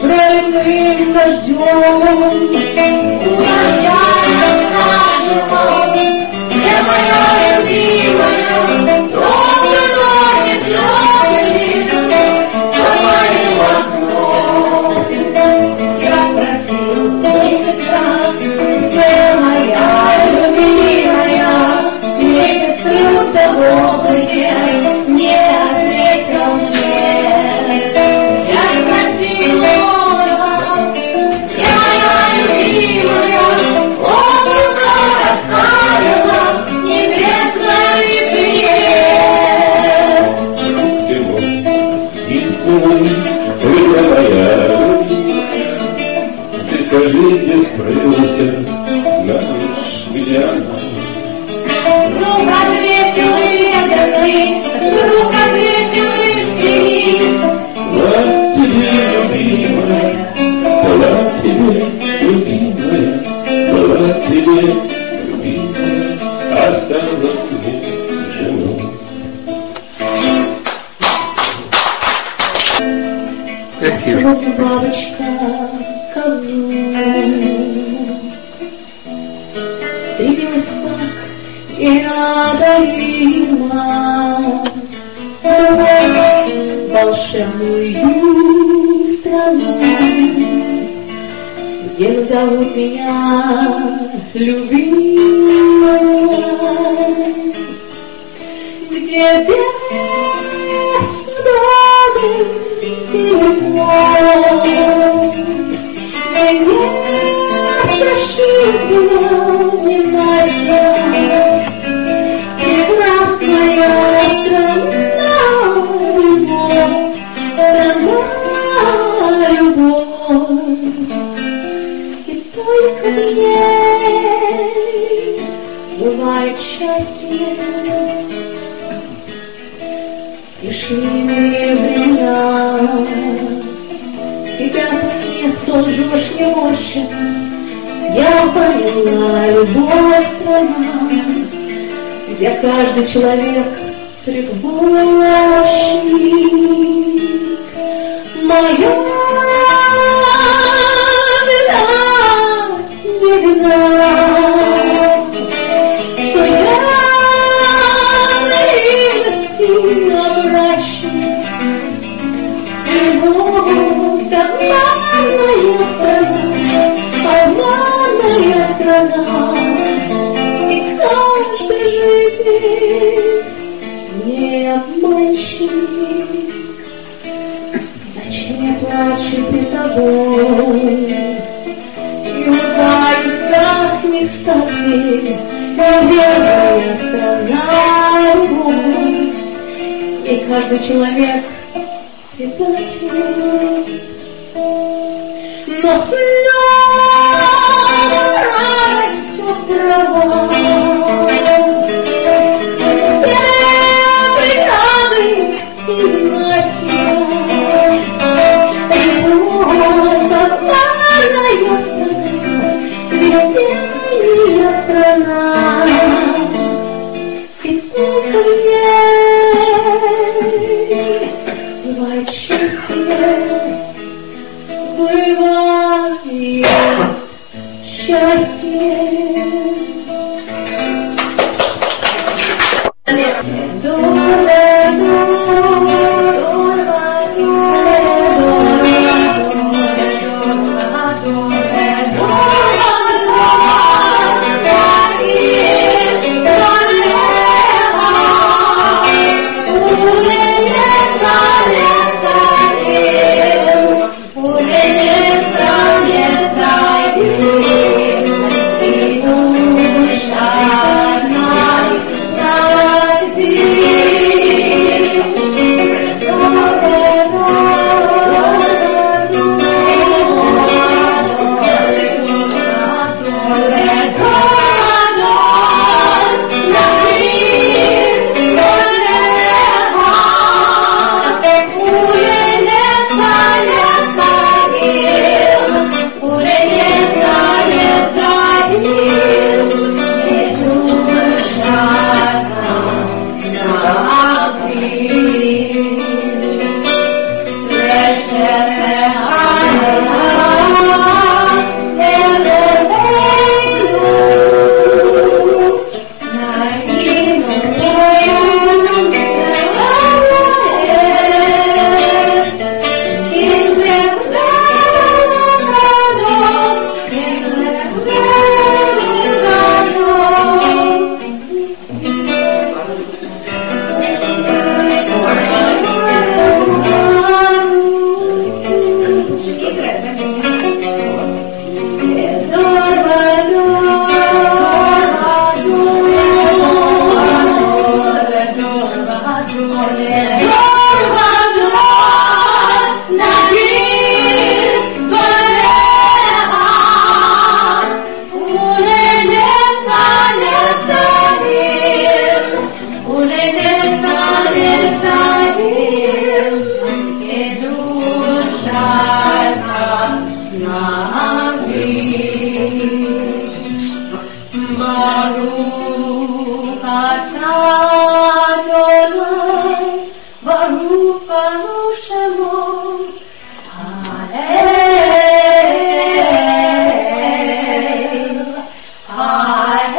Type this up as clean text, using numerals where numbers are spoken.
проливным дождем. У дождя я спрашивал, где моя любимая, долго тонет слезы под моим окном. Я спросил месяца, где моя любимая, месяц скрылся в облаке, не ответил мне. Я спросил Бога, где моя любимая, облако растаяло в небесной высоте. Ты мой истинный, ты моя любимая, ты скажи, где скрылся наш меня. Вдруг ответил ветерный, вдруг ответил искренний. Была тебе, любимая, была тебе, любимая, была тебе, любимая, осталась мне женой. Сегодня бабочка ко мне стремилась так неодолимо в волшебную страну, где назовут меня любимая, где песню дали тепло, где не страшился ненастья. Прекрасная страна, любовь, страна, любовь, и только в ней бывает счастье. Пришли иные времена, тебя тут нет, тоже уж не морщась. Я поняла, любовь страна, где каждый человек предвощик. Моя беда, не беда, что я наивности обращен. Любовь, обманная страна, обманная страна, и каждый житель не обманщик. Зачем я плачу перед тобой и улыбаюсь так не кстати? Верная страна, любовь, и каждый человек предатель. Но снова растет трава, сквозь все преграды и ненастья. Любовь, обманная страна, весенняя страна, и только в ней бывает счастье, бывает Adonai, Baruch Anu Shemo, Hallel, Hallel,